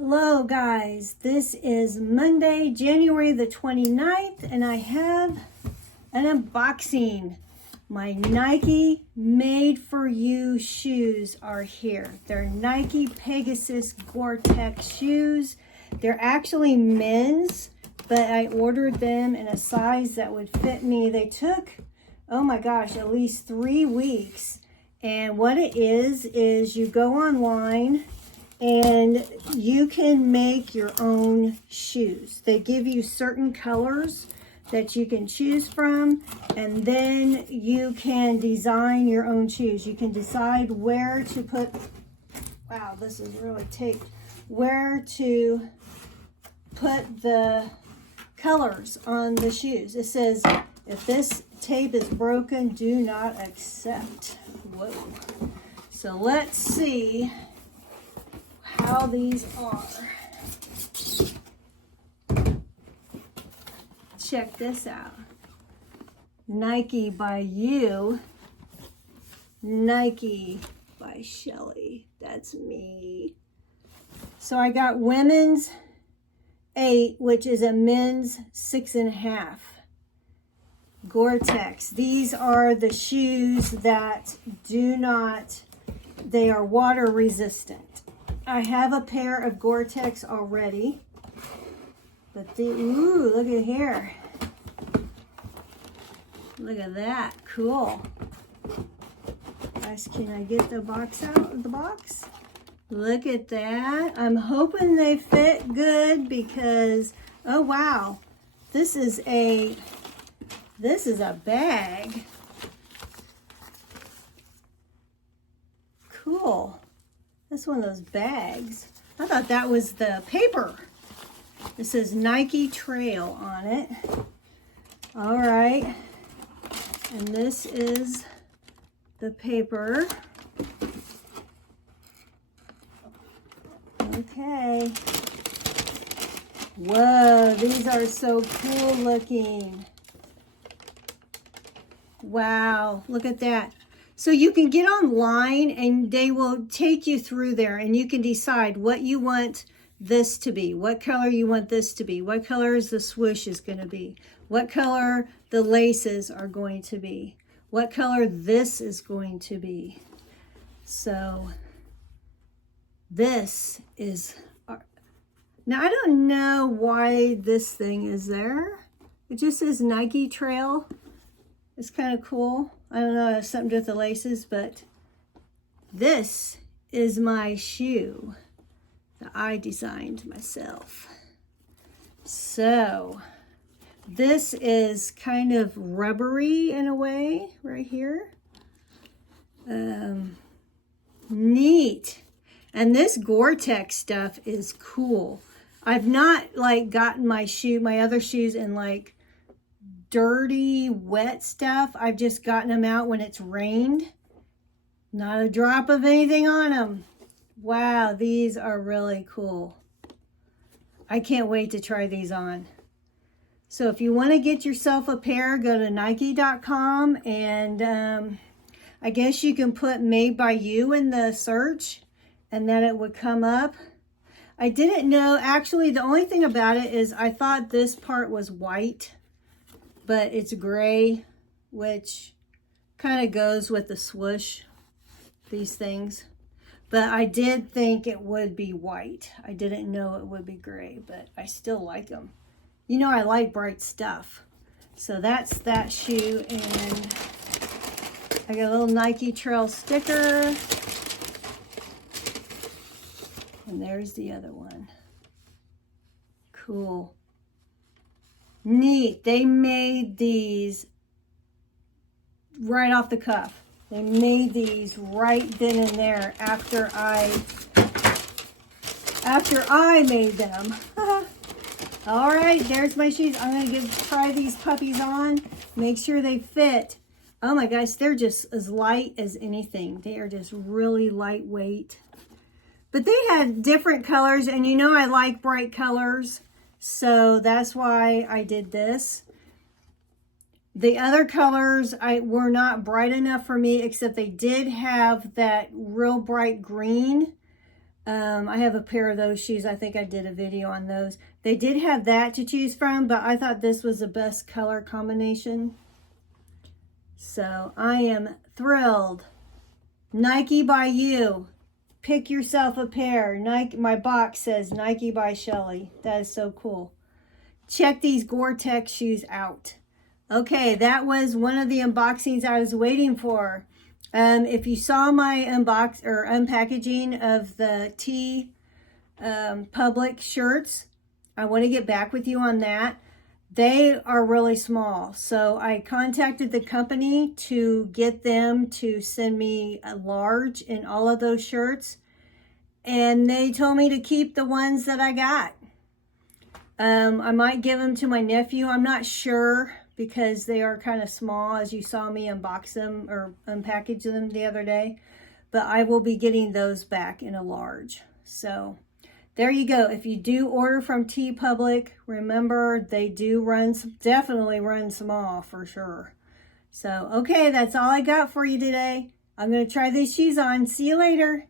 Hello guys, this is Monday, January the 29th, and I have an unboxing. My Nike Made For You shoes are here. They're Nike Pegasus Gore-Tex shoes. They're actually men's, but I ordered them in a size that would fit me. They took, oh my gosh, at least 3 weeks. And what it is you go online and you can make your own shoes. They give you certain colors that you can choose from, and then you can design your own shoes. You can decide where to put, wow, this is really taped, where to put the colors on the shoes. It says, if this tape is broken, do not accept. Whoa. So let's see how these are. Check this out. Nike by you. Nike by Shelly. That's me. So I got women's 8, which is a men's 6.5. Gore-Tex. These are the shoes that they are water resistant. I have a pair of Gore-Tex already, but ooh, look at here. Look at that, cool. Guys, can I get the box out of the box? Look at that. I'm hoping they fit good because, oh wow, this is a bag. Cool. That's one of those bags. I thought that was the paper. It says Nike Trail on it. All right. And this is the paper. Okay. Whoa, these are so cool looking. Wow, look at that. So you can get online and they will take you through there and you can decide what you want this to be, what color you want this to be, what color is the swoosh is going to be, what color the laces are going to be, what color this is going to be. So this is, now I don't know why this thing is there. It just says Nike Trail. It's kind of cool. I don't know, it has something to do with the laces, but this is my shoe that I designed myself. So this is kind of rubbery in a way right here. Neat. And this Gore-Tex stuff is cool. I've not like gotten my other shoes in like dirty, wet stuff. I've just gotten them out when it's rained. Not a drop of anything on them. Wow, these are really cool. I can't wait to try these on. So if you want to get yourself a pair, go to Nike.com and I guess you can put Made by You in the search and then it would come up. I didn't know, actually the only thing about it is I thought this part was white, but it's gray, which kind of goes with the swoosh, these things. But I did think it would be white. I didn't know it would be gray, but I still like them. You know, I like bright stuff. So that's that shoe, and I got a little Nike Trail sticker. And there's the other one. Cool. Neat. They made these right off the cuff. They made these right then and there after I made them. All right, there's my shoes. I'm going to try these puppies on. Make sure they fit. Oh my gosh, they're just as light as anything. They are just really lightweight. But they had different colors, and you know I like bright colors. So that's why I did this. The other colors were not bright enough for me, except they did have that real bright green. I have a pair of those shoes. I think I did a video on those. They did have that to choose from, but I thought this was the best color combination. So I am thrilled. Nike by you. Pick yourself a pair. Nike. My box says Nike by Shelly. That is so cool. Check these Gore-Tex shoes out. Okay, that was one of the unboxings I was waiting for. If you saw my unpackaging of the T Public shirts, I want to get back with you on that. They are really small, so I contacted the company to get them to send me a large in all of those shirts, and they told me to keep the ones that I got. I might give them to my nephew. I'm not sure, because they are kind of small, as you saw me unbox them or unpackage them the other day. But I will be getting those back in a large. So there you go. If you do order from T Public, remember they do definitely run small for sure. So, okay, that's all I got for you today. I'm going to try these shoes on. See you later.